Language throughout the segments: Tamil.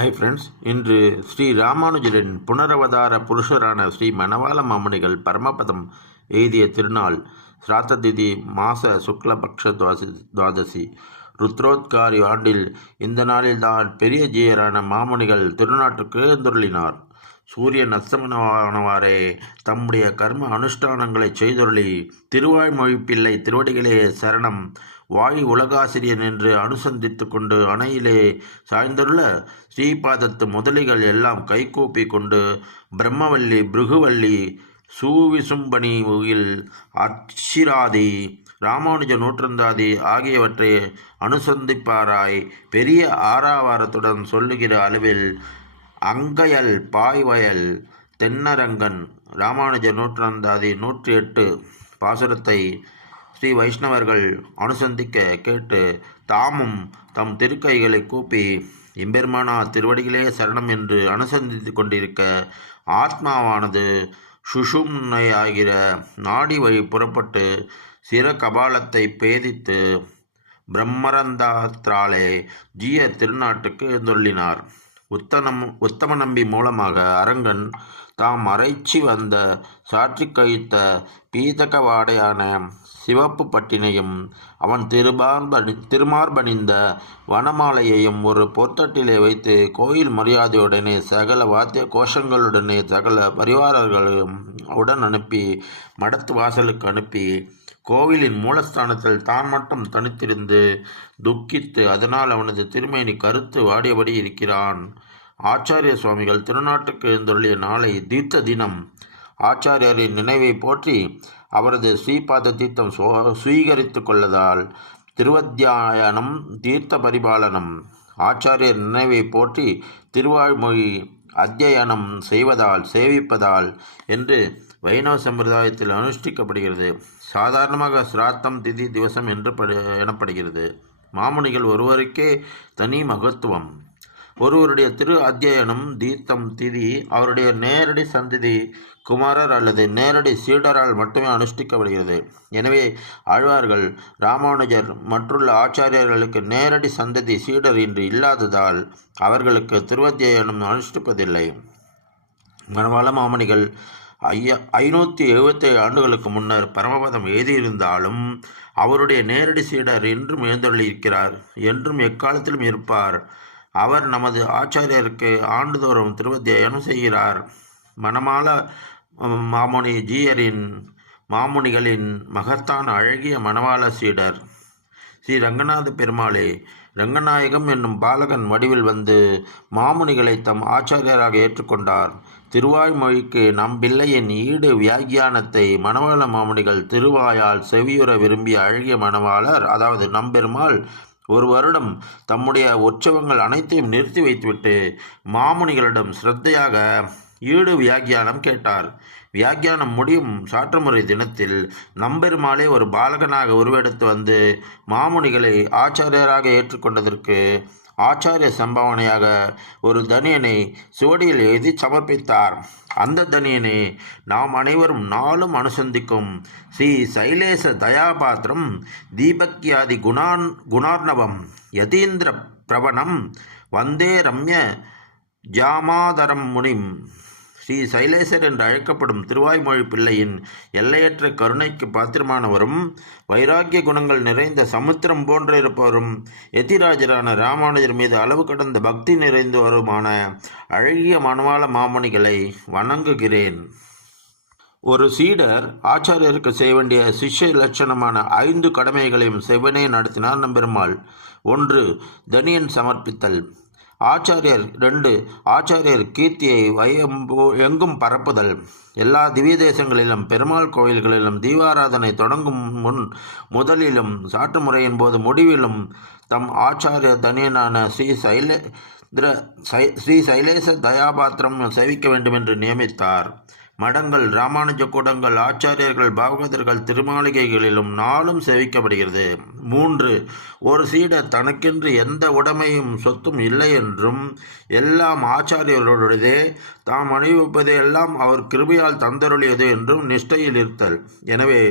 ஹாய் ஃப்ரெண்ட்ஸ், இன்று ஸ்ரீ ராமானுஜரின் புனரவதார புருஷரான ஸ்ரீ மணவாள மாமுனிகள் பரமபதம் எய்திய திருநாள் ஸ்ராத்த திதி மாச சுக்லபக்ஷ துவாதசி ருத்ரோத்காரி ஆண்டில் இந்த நாளில்தான் பெரிய ஜீயரான மாமுனிகள் திருநாட்டுக்கு எழுந்துருளினார். சூரியன் அஸ்தமனமானவாறே தம்முடைய கர்ம அனுஷ்டானங்களை செய்தொருளி திருவாய்மொழி பிள்ளை திருவடிகளே சரணம் வாயு உலகாசிரியன் என்று அனுசந்தித்து கொண்டு அணையிலே சாய்ந்துள்ள ஸ்ரீபாதத்து முதலிகள் எல்லாம் கைகூப்பி கொண்டு பிரம்மவல்லி பிருகுவல்லி சூவிசும்பனி உயில் அச்சிராதி ராமானுஜ நூற்றந்தாதி ஆகியவற்றை அனுசந்திப்பாராய் பெரிய ஆராவாரத்துடன் சொல்லுகிற அளவில் அங்கையல் பாய்வயல் தென்னரங்கன் ராமானுஜ நூற்றந்தாதி 108 பாசுரத்தை ஸ்ரீ வைஷ்ணவர்கள் அனுசந்திக்க கேட்டு தாமும் தம் திருக்கைகளை கூப்பி எம்பெருமானா திருவடிகளே சரணம் என்று அனுசந்தித்து கொண்டிருக்க ஆத்மாவானது சுஷும்னையாகிற நாடி வழி புறப்பட்டு சிற கபாலத்தை பேதித்து பிரம்மரந்தாத்ராலே ஜீய திருநாட்டுக்கு எழுந்தொள்ளினார். உத்தம நம்பி மூலமாக அரங்கன் தாம் அரைச்சி வந்த சாற்றி கழித்த பீதக வாடையான சிவப்பு பட்டினையும் அவன் திருமார்பணிந்த வனமாலையையும் ஒரு பொத்தட்டிலே வைத்து கோயில் மரியாதையுடனே சகல வாத்திய கோஷங்களுடனே சகல பரிவாரர்களையும் உடன் அனுப்பி மடத்து வாசலுக்கு அனுப்பி கோவிலின் மூலஸ்தானத்தில் தான் மட்டும் தனித்திருந்து துக்கித்து அதனால் அவனது திருமேனி கருத்து வாடியபடி இருக்கிறான். ஆச்சாரிய சுவாமிகள் திருநாட்டுக்கு எழுந்தருளிய நாளை தீர்த்த தினம். ஆச்சாரியரின் நினைவை போற்றி அவரது ஸ்ரீபாத தீர்த்தம் சுவீகரித்து கொள்ளதால் திருவத்தியாயனம் தீர்த்த பரிபாலனம். ஆச்சாரியர் நினைவை போற்றி திருவாய்மொழி அத்தியனம் செய்வதால் சேவிப்பதால் என்று வைணவ சம்பிரதாயத்தில் அனுஷ்டிக்கப்படுகிறது. சாதாரணமாக சிராத்தம் திதி திவசம் என்று எனப்படுகிறது. மாமுனிகள் ஒருவருக்கே தனி மகத்துவம். ஒருவருடைய திரு அத்தியனம் தீர்த்தம் திதி அவருடைய நேரடி சந்ததி குமாரர் அல்லது நேரடி சீடரால் மட்டுமே அனுஷ்டிக்கப்படுகிறது. எனவே ஆழ்வார்கள் ராமானுஜர் மற்றுள்ள ஆச்சாரியர்களுக்கு நேரடி சந்ததி சீடர் இன்று இல்லாததால் அவர்களுக்கு திருவத்தியனம் அனுஷ்டிப்பதில்லை. மணவாள மாமுனிகள் 577 ஆண்டுகளுக்கு முன்னர் பரமபதம் எழுதியிருந்தாலும் அவருடைய நேரடி சீடர் இன்றும் எழுந்தருளியிருக்கிறார், என்றும் எக்காலத்திலும் இருப்பார். அவர் நமது ஆச்சாரியருக்கு ஆண்டுதோறும் திருவத்தியாயனம் செய்கிறார். மணமாள மாமுனி ஜீயரின் மாமுனிகளின் மகத்தான அழகிய மணவாள சீடர் ஸ்ரீ ரங்கநாத பெருமாளே ரங்கநாயகம் என்னும் பாலகன் வடிவில் வந்து மாமுனிகளை தம் ஆச்சாரியராக ஏற்றுக்கொண்டார். திருவாய்மொழிக்கு நம் பிள்ளையின் ஈடு வியாக்கியானத்தை மணவாள மாமுனிகள் திருவாயால் செவியுற விரும்பிய அழகிய மணவாளர், அதாவது நம்பெருமாள், ஒரு வருடம் தம்முடைய உற்சவங்கள் அனைத்தையும் நிறுத்தி வைத்துவிட்டு மாமுனிகளிடம் சிரத்தையாக ஈடு வியாக்கியானம் கேட்டார். வியாக்கியானம் முடியும் சாற்றுமுறை தினத்தில் நம்பெருமாளே ஒரு பாலகனாக உருவெடுத்து வந்து மாமுனிகளை ஆச்சாரியராக ஏற்றுக்கொண்டதற்கு ஆச்சாரிய சம்பாவனையாக ஒரு தனியனை சுவடியில் எழுதி சமர்ப்பித்தார். அந்த தனியனை நாம் அனைவரும் நாளும் அனுசந்திக்கும் ஸ்ரீ சைலேச தயாபாத்திரம் தீபக்யாதி குணார்ணவம் யதீந்திர பிரபணம் வந்தே ரம்ய ஜாமாதரம் முனிம். ஸ்ரீ சைலேசர் என்று அழைக்கப்படும் திருவாய்மொழி பிள்ளையின் எல்லையற்ற கருணைக்கு பாத்திரமானவரும் வைராக்கிய குணங்கள் நிறைந்த சமுத்திரம் போன்று இருப்பவரும் எதிராஜரான ராமானுஜர் மீது அளவு கடந்த பக்தி நிறைந்தவருமான அழகிய மணவாள மாமுனிகளை வணங்குகிறேன். ஒரு சீடர் ஆச்சாரியருக்கு செய்ய வேண்டிய சிஷ்ய இலட்சணமான 5 கடமைகளையும் செவ்வனே நடத்தினார் நம்பெருமாள். 1. தனியன் சமர்ப்பித்தல். ஆச்சாரியர். 2. ஆச்சாரியர் கீர்த்தியை எங்கும் பரப்புதல். எல்லா திவ்ய தேசங்களிலும் பெருமாள் கோயில்களிலும் தீபாராதனை தொடங்கும் முதலிலும் சாற்று முறையின் போது முடிவிலும் தம் ஆச்சாரிய தனியனான ஸ்ரீ சைலேச தயாபாத்திரம் சேவிக்க வேண்டும் என்று நியமித்தார். மடங்கள், ராமானுஜ கூடங்கள், ஆச்சாரியர்கள், பாகவதர்கள் திருமாளிகைகளிலும் நாளும் சேவிக்கப்படுகிறது. 3. ஒரு சீடர் தனக்கென்று எந்த உடைமையும் சொத்தும் இல்லை என்றும் எல்லாம் ஆச்சாரியர்களுடையதே, தாம் அனுபவிப்பதை எல்லாம் அவர் கிருபையால் தந்தருளியது என்றும் நிஷ்டையில் இருத்தல். எனவே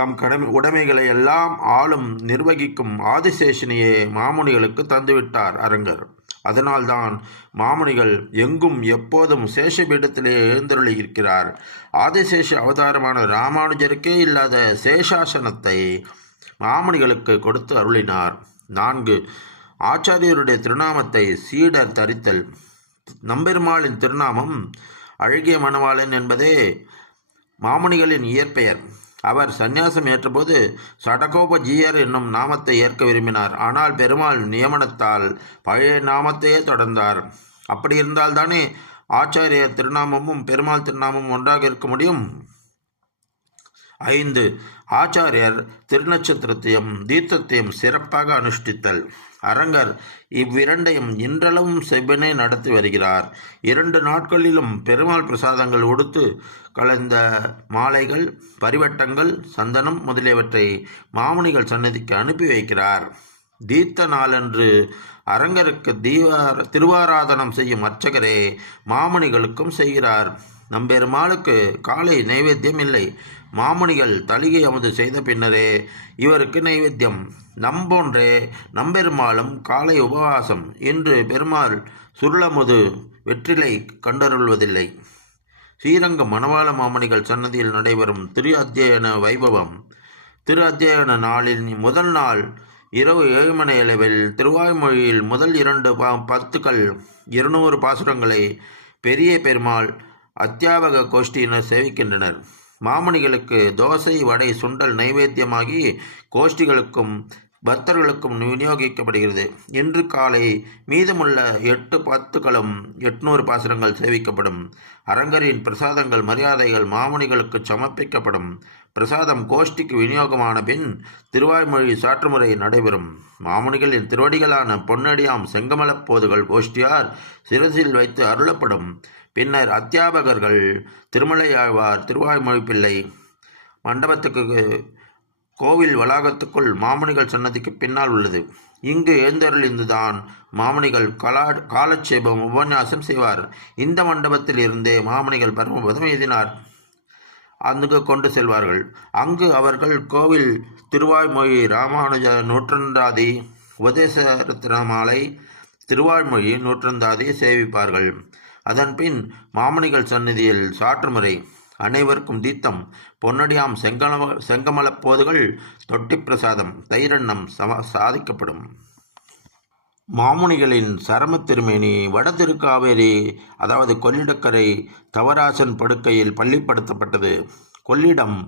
தம் உடைமைகளை எல்லாம் ஆளும் நிர்வகிக்கும் ஆதிசேஷனையே மாமுனிகளுக்கு தந்துவிட்டார் அரங்கர். அதனால்தான் மாமுனிகள் எங்கும் எப்போதும் சேஷபீடத்திலே எழுந்தருளியிருக்கிறார். ஆதிசேஷ அவதாரமான ராமானுஜருக்கே இல்லாத சேஷாசனத்தை மாமுனிகளுக்கு கொடுத்து அருளினார். 4. ஆச்சாரியருடைய திருநாமத்தை சீடர் தரித்தல். நம்பெருமாளின் திருநாமம் அழகிய மணவாளன் என்பதே மாமுனிகளின் இயற்பெயர். அவர் சந்நியாசம் ஏற்றபோது சடகோபஜீயர் என்னும் நாமத்தை ஏற்க விரும்பினார். ஆனால் பெருமாள் நியமனத்தால் பழைய நாமத்தையே தொடர்ந்தார். அப்படி இருந்தால்தானே ஆச்சாரியர் திருநாமமும் பெருமாள் திருநாமமும் ஒன்றாக இருக்க முடியும். 5. ஆச்சாரியர் திருநட்சத்திரத்தையும் தீர்த்தத்தையும் சிறப்பாக அனுஷ்டித்தல். அரங்கர் இவ்விரண்டையும் இன்றளவும் செவ்வனே நடத்தி வருகிறார். 2 நாட்களிலும் பெருமாள் பிரசாதங்கள் உடுத்து கலந்த மாலைகள், பரிவட்டங்கள், சந்தனம் முதலியவற்றை மாமுனிகள் சன்னதிக்கு அனுப்பி வைக்கிறார். தீர்த்த நாளன்று அரங்கருக்கு திருவாராதனம் செய்யும் அர்ச்சகரே மாமுனிகளுக்கும் செய்கிறார். நம்பெருமாளுக்கு காலை நைவேத்தியம் இல்லை. மாமுனிகள் தளிகை அமுது செய்த பின்னரே இவருக்கு நைவேத்தியம். நம்போன்றே நம்பெருமாளும் காலை உபவாசம். இன்று பெருமாள் சுருளமுது வெற்றிலை கண்டருள்வதில்லை. ஸ்ரீரங்கம் மணவாள மாமுனிகள் சன்னதியில் நடைபெறும் திரு அத்தியன வைபவம். திரு அத்தியன நாளில் முதல் நாள் இரவு 7 மணி அளவில் திருவாய்மொழியில் முதல் 2 பத்துக்கள் 200 பாசுரங்களை பெரிய பெருமாள் அத்தியாவக கோஷ்டியினர் சேவிக்கின்றனர். மாமுனிகளுக்கு தோசை, வடை, சுண்டல் நைவேத்தியமாகி கோஷ்டிகளுக்கும் பக்தர்களுக்கும் விநியோகிக்கப்படுகிறது. இன்று காலை மீதமுள்ள 8 பத்துக்களும் 800 பாசுரங்கள் சேவிக்கப்படும். அரங்கரின் பிரசாதங்கள் மரியாதைகள் மாமுனிகளுக்கு சமர்ப்பிக்கப்படும். பிரசாதம் கோஷ்டிக்கு விநியோகமான பின் திருவாய்மொழி சாற்றுமுறை நடைபெறும். மாமுனிகளின் திருவடிகளான பொன்னடியாம் செங்கமலப் போதுகள் கோஷ்டியார் சிரசில் வைத்து அருளப்படும். பின்னர் அத்தியாபகர்கள் திருமலையாழ்வார் திருவாய்மொழி பிள்ளை மண்டபத்துக்கு கோவில் வளாகத்துக்குள் மாமுனிகள் சன்னதிக்கு பின்னால் உள்ளது. இங்கு எழுந்தருளிந்துதான் மாமுனிகள் காலட்சேபம் உபன்யாசம் செய்வார். இந்த மண்டபத்தில் இருந்தே மாமுனிகள் பரமபதம் எழுதினார் அங்கு கொண்டு செல்வார்கள். அங்கு அவர்கள் கோவில் திருவாய்மொழி ராமானுஜ நூற்றந்தாதி, உபதேசரத்னமாலை, திருவாய்மொழி நூற்றந்தாதி சேவிப்பார்கள். அதன்பின் மாமுனிகள் சந்நிதியில் சாற்றுமுறை, அனைவருக்கும் தீர்த்தம், பொன்னடியாம் செங்கமலப் போதுகள், தொட்டி பிரசாதம், தயிரன்னம் சாதிக்கப்படும். மாமுனிகளின் சரம திருமேனி வட திருக்காவேரி அதாவது கொள்ளிடக்கரை தவராசன் படுக்கையில் பள்ளிப்படுத்தப்பட்டது. கொள்ளிடம்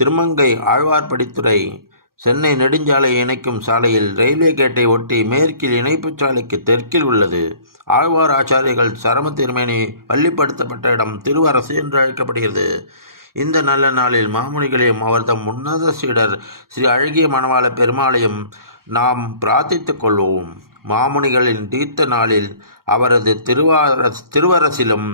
திருமங்கை ஆழ்வார்படித்துறை சென்னை நெடுஞ்சாலை இணைக்கும் சாலையில் ரயில்வே கேட்டை ஒட்டி மேற்கில் இணைப்புச் சாலைக்கு தெற்கில் உள்ளது. ஆழ்வார் ஆச்சாரியர்கள் சரம திருமேனி பள்ளிப்படுத்தப்பட்ட இடம் திருவரசு என்று அழைக்கப்படுகிறது. இந்த நல்ல நாளில் மாமுனிகளையும் அவர்தம் உன்னத சீடர் ஸ்ரீ அழகிய மணவாள பெருமாளையும் நாம் பிரார்த்தித்துக் கொள்வோம். மாமுனிகளின் தீர்த்த நாளில் அவரது திருவரசிலும்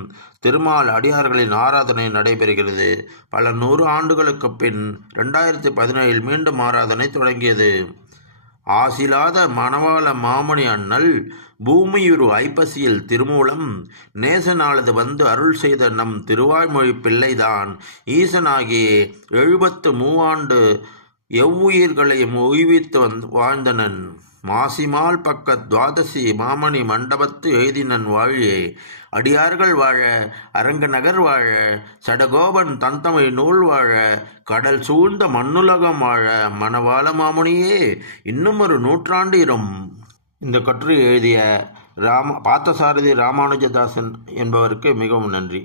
திருமால் அடியார்களின் ஆராதனை நடைபெறுகிறது. பல 100 ஆண்டுகளுக்கு பின் 2017 மீண்டும் ஆராதனை தொடங்கியது. ஆசிலாத மணவாள மாமுனி அண்ணல் பூமியுரு ஐப்பசியில் திருமூலம் நேசனாளது வந்து அருள் செய்த நம் திருவாய்மொழி பிள்ளைதான் ஈசனாகி 73 ஆண்டு எவ்வுயிர்களையும் உய்வித்து வாழ்ந்தனன். மாசிமால் பக்க துவாதசி மாமணி மண்டபத்து எழுதினன் வாழியே. அடியார்கள் வாழ, அரங்க நகர் வாழ, சடகோபன் தந்தமிழ் நூல் வாழ, கடல் சூழ்ந்த மண்ணுலகம் வாழ, மணவாள மாமுனியே இன்னும் ஒரு 100 ஆண்டு இரும். இந்த கட்டுரை எழுதிய பார்த்தசாரதி ராமானுஜதாசன் என்பவருக்கு மிகவும் நன்றி.